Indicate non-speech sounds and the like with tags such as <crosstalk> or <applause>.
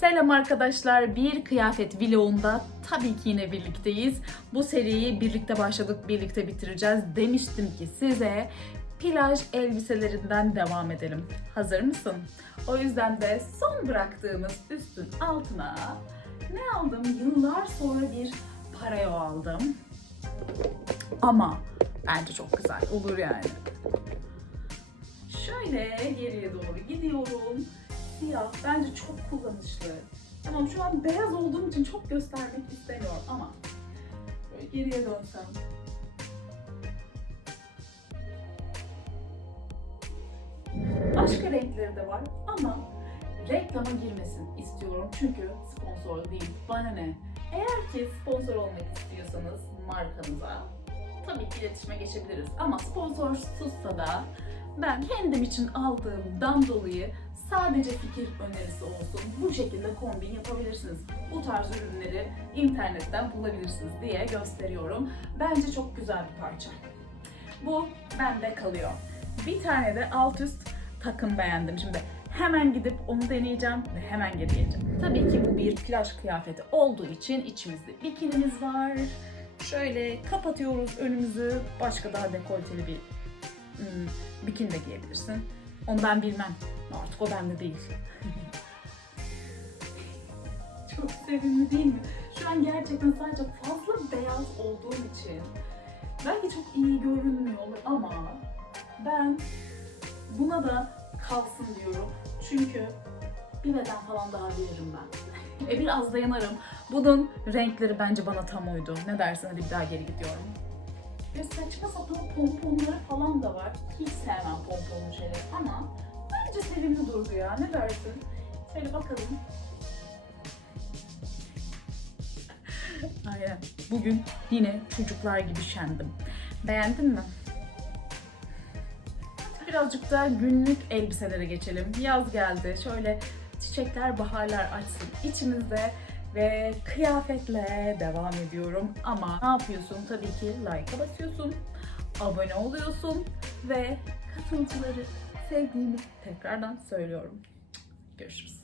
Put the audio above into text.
Selam arkadaşlar. Bir kıyafet vlogunda tabii ki yine birlikteyiz. Bu seriyi birlikte başladık, birlikte bitireceğiz. Demiştim ki size plaj elbiselerinden devam edelim. Hazır mısın? O yüzden de son bıraktığımız üstün altına ne aldım? Yıllar sonra bir pareo aldım. Ama bence çok güzel olur yani. Şöyle geriye doğru gidiyorum. Siyah bence çok kullanışlı. Tamam şu an beyaz olduğum için çok göstermek istemiyorum ama böyle geriye dönsem. Başka renkleri de var ama reklama girmesin istiyorum çünkü sponsor değil. Bana ne? Eğer ki sponsor olmak istiyorsanız markanıza tabii ki iletişime geçebiliriz. Ama sponsorsuzsa da ben kendim için aldığımdan dolayı sadece fikir önerisi olsun. Bu şekilde kombin yapabilirsiniz. Bu tarz ürünleri internetten bulabilirsiniz diye gösteriyorum. Bence çok güzel bir parça. Bu bende kalıyor. Bir tane de alt üst takım beğendim. Şimdi hemen gidip onu deneyeceğim ve hemen geri geleceğim. Tabii ki bu bir plaj kıyafeti olduğu için içimizde bikinimiz var. Şöyle kapatıyoruz önümüzü. Başka daha dekolteli bir hmm, bikini de giyebilirsin. Onu ben bilmem. Artık o bende değil. Çok sevimli değil mi? Şu an gerçekten sadece fazla beyaz olduğum için belki çok iyi görünmüyor olur ama ben buna da kalsın diyorum. Çünkü bir beden falan daha veririm ben. <laughs> e biraz dayanırım. Bunun renkleri bence bana tam uydu. Ne dersin? Hadi bir daha geri gidiyorum. Ve saçma sapan pomponları falan da var. Hiç sevmem pomponlu şeyleri ama bence sevimli durdu ya. Ne dersin? Şöyle bakalım. Aynen. Bugün yine çocuklar gibi şendim. Beğendin mi? Birazcık da günlük elbiselere geçelim. Yaz geldi. Şöyle çiçekler, baharlar açsın içimizde ve kıyafetle devam ediyorum. Ama ne yapıyorsun? Tabii ki like'a basıyorsun, abone oluyorsun ve katılımcıları sevdiğimi tekrardan söylüyorum. Görüşürüz.